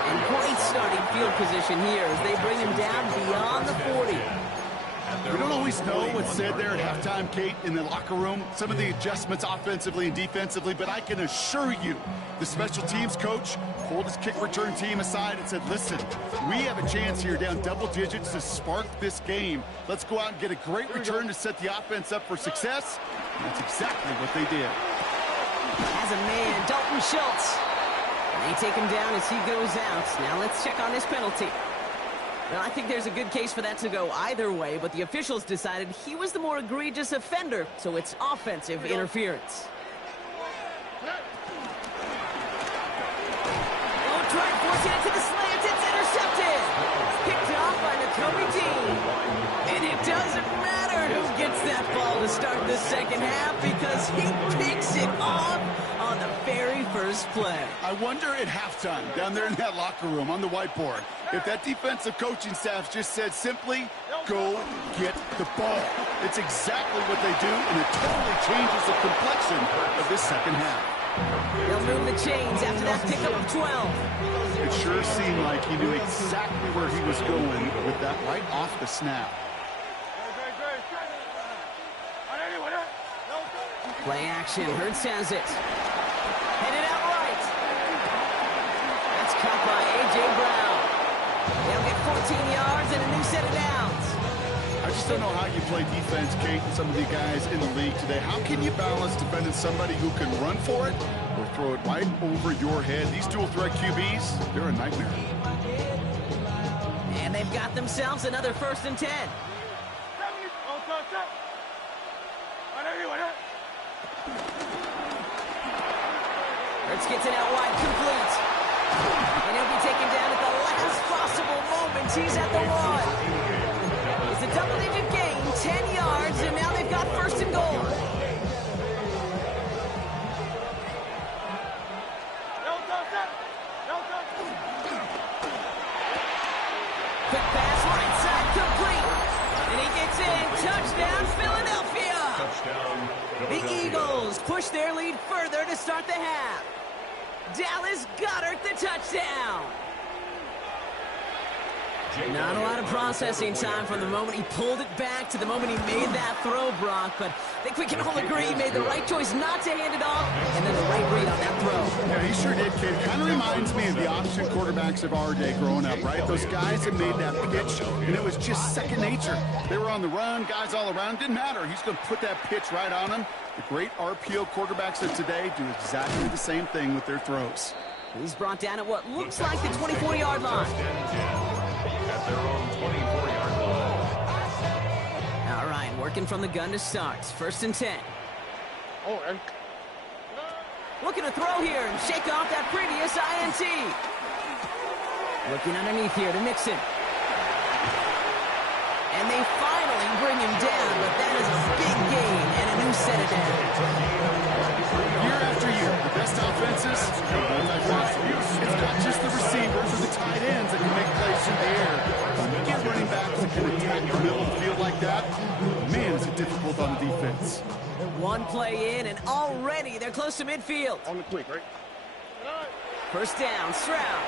And great starting field position here as they bring him down beyond the 40. We don't always know what's said there at halftime, Kate, in the locker room. Some of the adjustments offensively and defensively, but I can assure you the special teams coach pulled his kick return team aside and said, listen, we have a chance here down double digits to spark this game. Let's go out and get a great return to set the offense up for success. And that's exactly what they did. Has a man, Dalton Schultz. They take him down as he goes out. Now let's check on this penalty. Well, I think there's a good case for that to go either way, but the officials decided he was the more egregious offender, so it's offensive interference. Oh, try forcing it to the slants. It's intercepted. Picked off by Nakobe Dean. And it doesn't matter who gets that ball to start the second half because he picks it off on the very first play. I wonder at halftime, down there in that locker room on the whiteboard, if that defensive coaching staff just said simply, go get the ball. It's exactly what they do, and it totally changes the complexion of this second half. They'll move the chains after that pickup of 12. It sure seemed like he knew exactly where he was going with that right off the snap. Play action, Hurts has it. Headed out right. That's caught by A.J. Brown. They'll get 14 yards and a new set of downs. I just don't know how you play defense, Kate, and some of the guys in the league today. How can you balance defending somebody who can run for it or throw it right over your head? These dual threat QBs, they're a nightmare. And they've got themselves another 1st and 10. Hurts gets it out wide, complete. And he'll be taken down at the last possible moment. He's at the 1. It's a double-digit gain, 10 yards, and now they've got 1st and goal. Quick pass, right side, complete. And he gets in, touchdown, Philadelphia. The Eagles push their lead further to start the half. Dallas Goedert the touchdown. Not a lot of processing time from the moment he pulled it back to the moment he made that throw, Brock. But I think we can all agree he made the right choice not to hand it off, and then the right read on that throw. Yeah, he sure did, kid. Kind of reminds me of the option quarterbacks of our day growing up, right? Those guys that made that pitch, and it was just second nature. They were on the run, guys all around. Didn't matter. He's going to put that pitch right on them. The great RPO quarterbacks of today do exactly the same thing with their throws. He's brought down at what looks like the 24-yard line. At their own 24-yard line. All right, working from the gun to start. First and 10. Oh, and Looking to throw here and shake off that previous INT. Looking underneath here to Mixon. And they finally bring him down, but that is a big gain and a new set of downs. Year after year, the best offenses are multi-faceted. It's not just the receivers or the tight ends that can make plays through the air. When you get running backs that can attack the middle of the field like that, man, is it difficult on the defense. One play in, and already they're close to midfield. on the quick, right? First down, Stroud.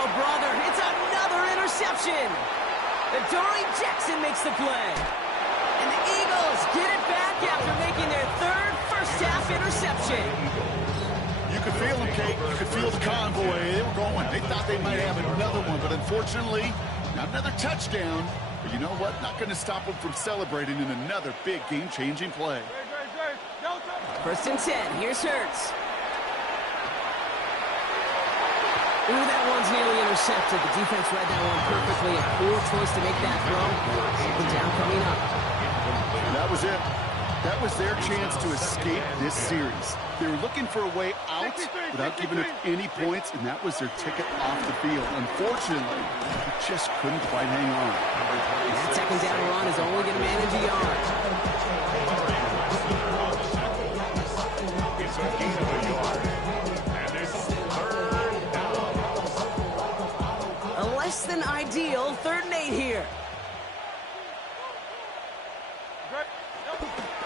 Oh, brother, it's another interception. Adoree Jackson makes the play. And the Eagles get it back after making their third first-half interception. You could feel them, Kate. You could feel the convoy. They were going. They thought they might have another one, but unfortunately, not another touchdown. But you know what? Not going to stop them from celebrating in another big game-changing play. First and 10. Here's Hurts. Ooh, that one's nearly intercepted. The defense read that one perfectly. A poor choice to make that throw. Second down coming up. That was it. That was their chance to escape this series. They were looking for a way out without giving up any points, and that was their ticket off the field. Unfortunately, they just couldn't quite hang on. That second down run is only going to manage a yard. It's a gain of a yard. And it's third down. A less than ideal 3rd and 8 here.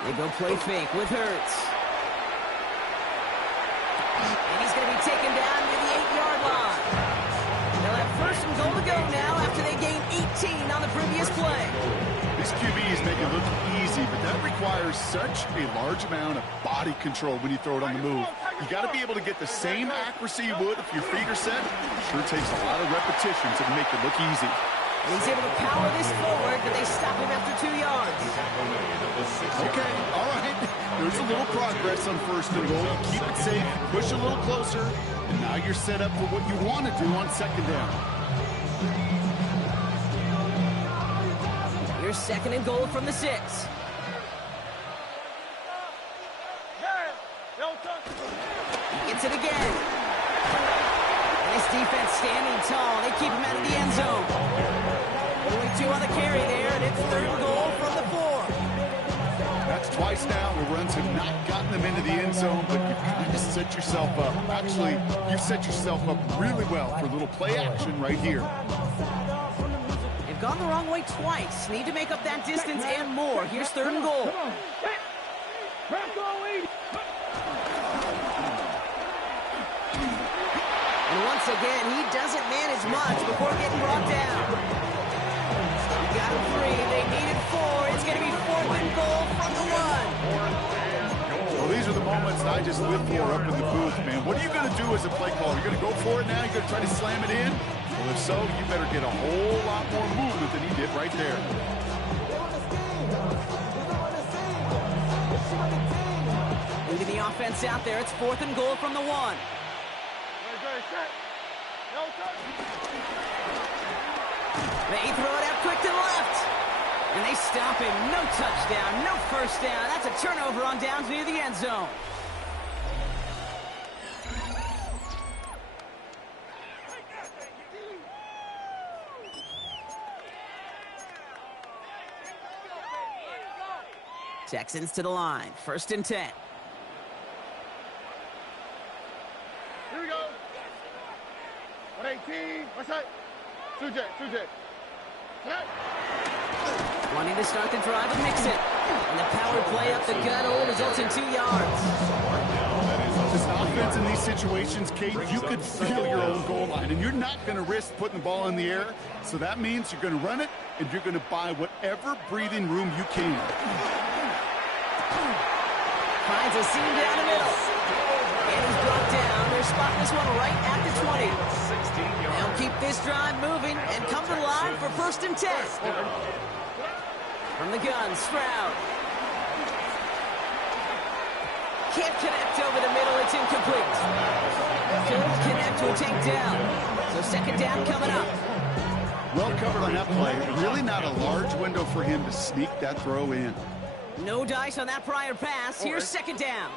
They go play fake with Hurts. And he's going to be taken down near the 8-yard line. They'll have first and goal to go now after they gain 18 on the previous play. These QBs make it look easy, but that requires such a large amount of body control when you throw it on the move. You got to be able to get the same accuracy you would if your feet are set. It sure takes a lot of repetitions to make it look easy. And he's able to power this forward, but they stop him after 2 yards. Okay, all right. There's a little progress on first and goal. You keep it safe, push a little closer, and now you're set up for what you want to do on second down. Here's second and goal from the 6. He gets it again. And this defense standing tall. They keep him out of the end zone. Only 2 on the carry there, and it's 3rd and goal from the 4. That's twice now where runs have not gotten them into the end zone, but you've kind of set yourself up. Actually, you've set yourself up really well for a little play action right here. They've gone the wrong way twice. Need to make up that distance and more. Here's 3rd and goal. And once again, he doesn't manage much before getting brought down. He got him 3. They needed 4. It's going to be 4th and goal from the 1. Well, these are the moments that I just live for up in the booth, man. What are you going to do as a play caller? You're going to go for it now? You're going to try to slam it in? Well, if so, you better get a whole lot more movement than he did right there. Moving the offense out there. It's 4th and goal from the 1. They throw it out quick to the left. And they stop him. No touchdown, no first down. That's a turnover on downs near the end zone. Texans to the line. 1st and 10. Here we go. 118. What's that? 2J. Wanting to start the drive and mix it. And the power play up the gut only results in 2 yards. That is This offense in these situations, Kate, you could feel your own goal line, and you're not going to risk putting the ball in the air. So that means you're going to run it, and you're going to buy whatever breathing room you can. Finds a seam down the middle. And he's brought down. They're spotting this one right at the 20. They'll keep this drive moving and come to the line for 1st and 10. From the gun, Stroud. Can't connect over the middle. It's incomplete. Couldn't connect to a takedown. So 2nd down coming up. Well covered on that play. Really not a large window for him to sneak that throw in. No dice on that prior pass. Here's 2nd down.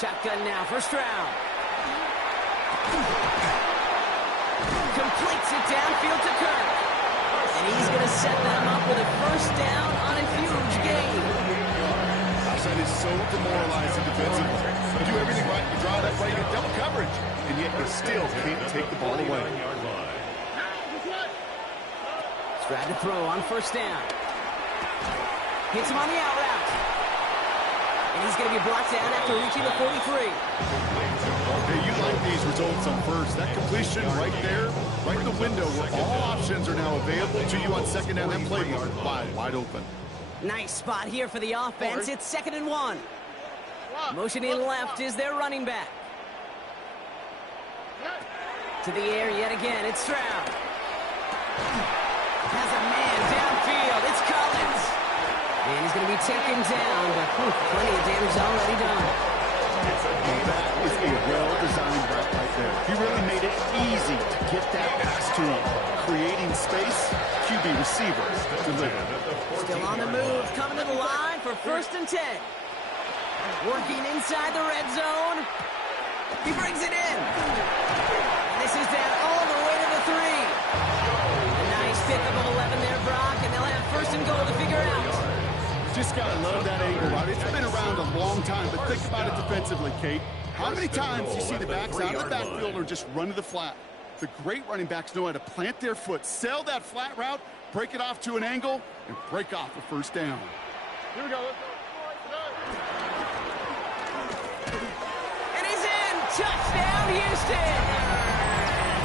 Shotgun now for Stroud. Completes it downfield to Kirk. And he's going to set them up with a 1st down on a huge gain. That is so demoralizing defensively. You do everything right, you draw that play, you get double coverage, and yet you still can't take the ball away. Stroud to throw on 1st down. Hits him on the out route. And he's going to be brought down after reaching the 43. Hey, you like these results on 1st. That completion right there, right in the window where all options are now available to you on 2nd down. That play was wide open. Nice spot here for the offense. It's 2nd and 1. Motioning left is their running back. To the air yet again. It's Stroud. Has a man downfield. It's Collins. And he's going to be taken down, but plenty of damage already done. That is a well-designed route right there. He really made it easy to get that pass to him. Creating space, QB receivers deliver. Still on the move, coming to the line for 1st and 10. Working inside the red zone. He brings it in. And this is down all the way to the 3. A nice pickup of 11 there, Brock, and they'll have 1st and goal to figure out. Just got to love that angle route. It's been around a long time, but think about it defensively, Kate. How many times you see the backs out of the backfield or just run to the flat? The great running backs know how to plant their foot, sell that flat route, break it off to an angle, and break off a 1st down. Here we go. Let's go. And he's in. Touchdown, Houston.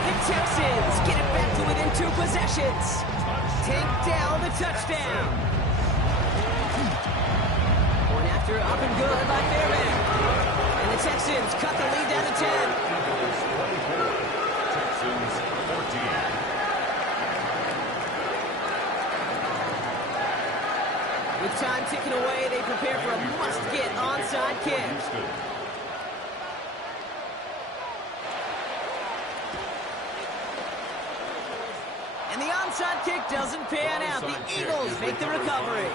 The Texans get it back to within 2 possessions. Take down the touchdown. One after up and good by Fairbank. And the Texans cut the lead down to 10. Texans 14. With time ticking away, they prepare for a must-get onside kick. And the onside kick doesn't pan out. The Eagles make the recovery.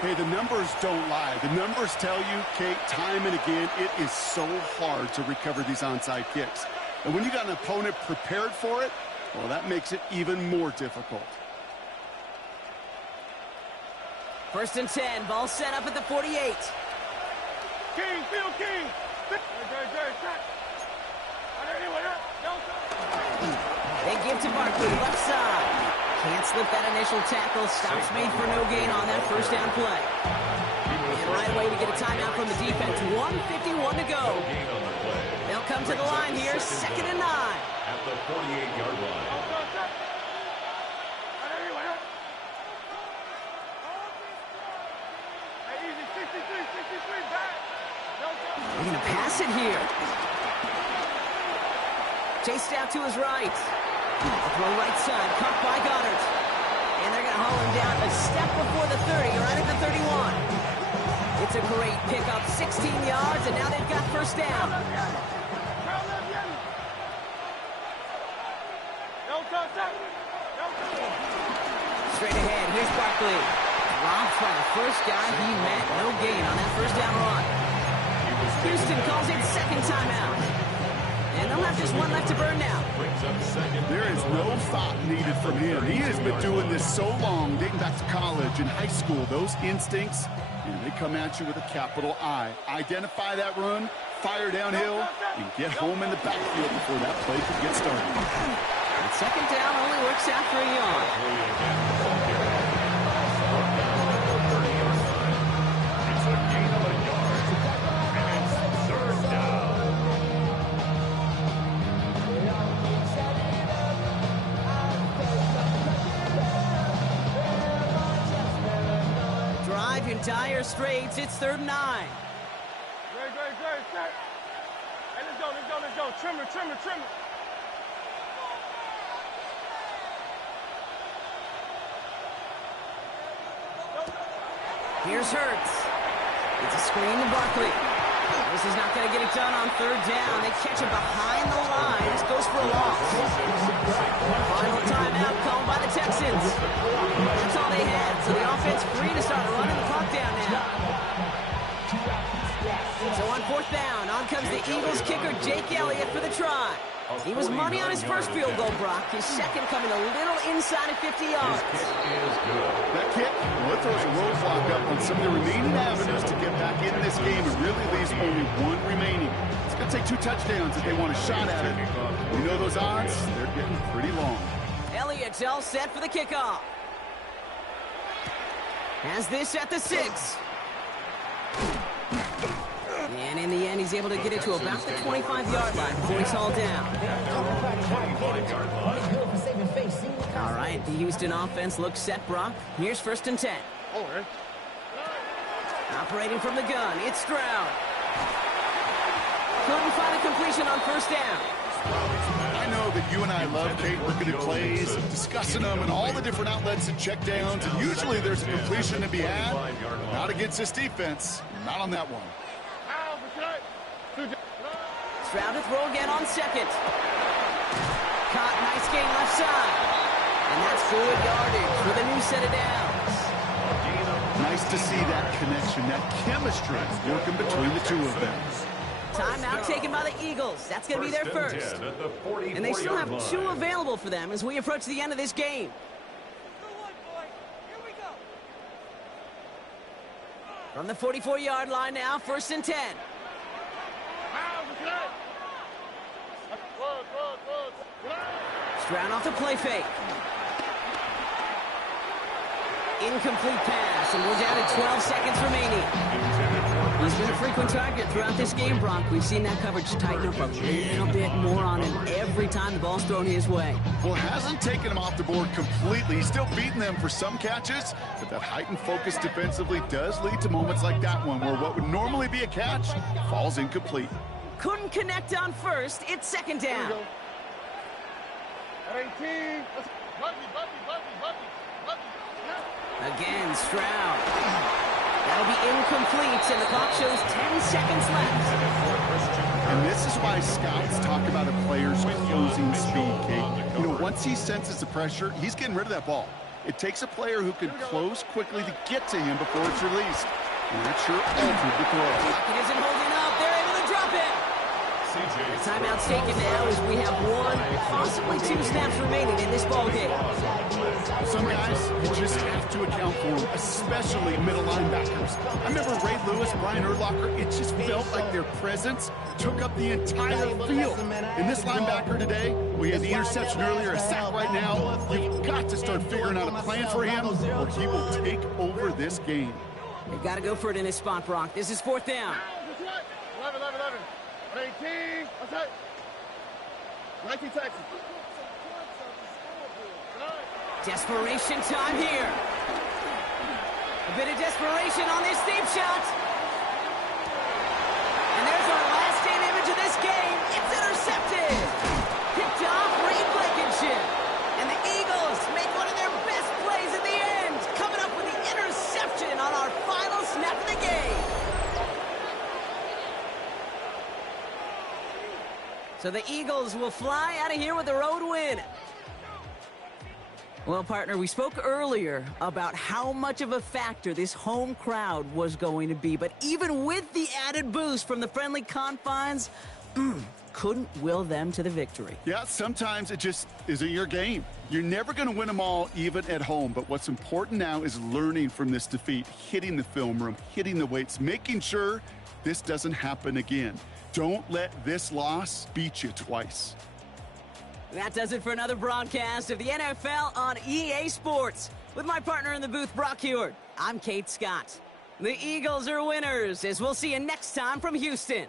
Hey, the numbers don't lie. The numbers tell you, Kate, time and again, it is so hard to recover these onside kicks. And when you got an opponent prepared for it, well, that makes it even more difficult. 1st and 10, ball set up at the 48. King, Phil King. They give to Barkley, left side. Can't slip that initial tackle. Stops made for no gain on that 1st down play. And right away we get a timeout from the defense. 1:51 to go. They'll come to the line here, 2nd and 9. At the 48-yard line. They're going to pass it here. Chased out to his right. Throw right side, caught by Goddard. And they're going to haul him down a step before the 30, right at the 31. It's a great pickup, 16 yards, and now they've got 1st down. Straight ahead, here's Barkley. Robbed by the first guy he met. No gain on that 1st down run. Houston calls it 2nd timeout. And they'll have just one left to burn now. There is no thought needed from him. He has been doing this so long, dating back to college and high school. Those instincts, and they come at you with a capital I. Identify that run, fire downhill, and get home in the backfield before that play could get started. And 2nd down only works out for a yard. in dire straits. It's 3rd and 9. Great, set. Hey, let's go. Trimmer. Here's Hurts. It's a screen to Barkley. This is not going to get it done on 3rd down. They catch him behind the line. This goes for a loss. Final timeout called by the Texans. That's all they had, so the offense free to start running the clock down now. So on 4th down, on comes the Eagles kicker, Jake Elliott, for the try. He was money on his first field goal, Brock. His second coming a little inside of 50 yards. That kick, well, it throws a roadblock up on some of the remaining avenues to get back in this game. It really leaves only one remaining. It's going to take 2 touchdowns if they want a shot at it. You know those odds, they're getting pretty long. Elliott's all set for the kickoff. Has this at the 6. And in the end, he's able to get it to about the 25-yard line before he's hauled down. All right, the Houston offense looks set, Brock. Here's 1st and 10. Operating from the gun, it's Stroud. Couldn't find a completion on 1st down. I know that you and I love, Kate, looking at plays, discussing them, and all the different outlets and checkdowns, and usually there's a completion to be had. Not against this defense. Not on that one. Stroud to throw again on 2nd. Caught, nice gain left side. And that's good yardage with a new set of downs. Nice to see that connection, that chemistry working between the two of them. Timeout taken by the Eagles. That's going to be their first. And they still have 2 available for them as we approach the end of this game. From the 44-yard line now, 1st and 10. Stroud off the play fake. Incomplete pass, and we're down to 12 seconds remaining. He's been a frequent target throughout this game, Brock. We've seen that coverage tighten up a little bit more on him every time the ball's thrown his way. Well, it hasn't taken him off the board completely. He's still beating them for some catches, but that heightened focus defensively does lead to moments like that one where what would normally be a catch falls incomplete. Couldn't connect on 1st. It's 2nd down. 18. Again, Stroud. That'll be incomplete, and the clock shows 10 seconds left. And this is why scouts talk about a player's closing speed, Kate. You know, once he senses the pressure, he's getting rid of that ball. It takes a player who can close quickly to get to him before it's released. And that sure altered the throw. It isn't holding up. They're able to drop it. The timeout's taken now as we have 1, possibly 2 snaps remaining in this ballgame. Some guys, you just have to account for them, especially middle linebackers. I remember Ray Lewis, Brian Urlacher, it just felt like their presence took up the entire field. And this linebacker today, we had the interception earlier, a sack right now. You've got to start figuring out a plan for him, or he will take over this game. They've got to go for it in this spot, Brock. This is 4th down. 11. 18. What's that? 19 Texas. Desperation time here. A bit of desperation on this deep shot. And there's our last stand image of this game. It's intercepted. Picked off Reed Blankenship. And the Eagles make one of their best plays at the end, coming up with the interception on our final snap of the game. So the Eagles will fly out of here with the road win. Well, partner, we spoke earlier about how much of a factor this home crowd was going to be. But even with the added boost from the friendly confines, couldn't will them to the victory. Yeah, sometimes it just isn't your game. You're never going to win them all, even at home. But what's important now is learning from this defeat, hitting the film room, hitting the weights, making sure this doesn't happen again. Don't let this loss beat you twice. That does it for another broadcast of the NFL on EA Sports. With my partner in the booth, Brock Heward, I'm Kate Scott. The Eagles are winners, as we'll see you next time from Houston.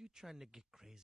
you trying to get crazy?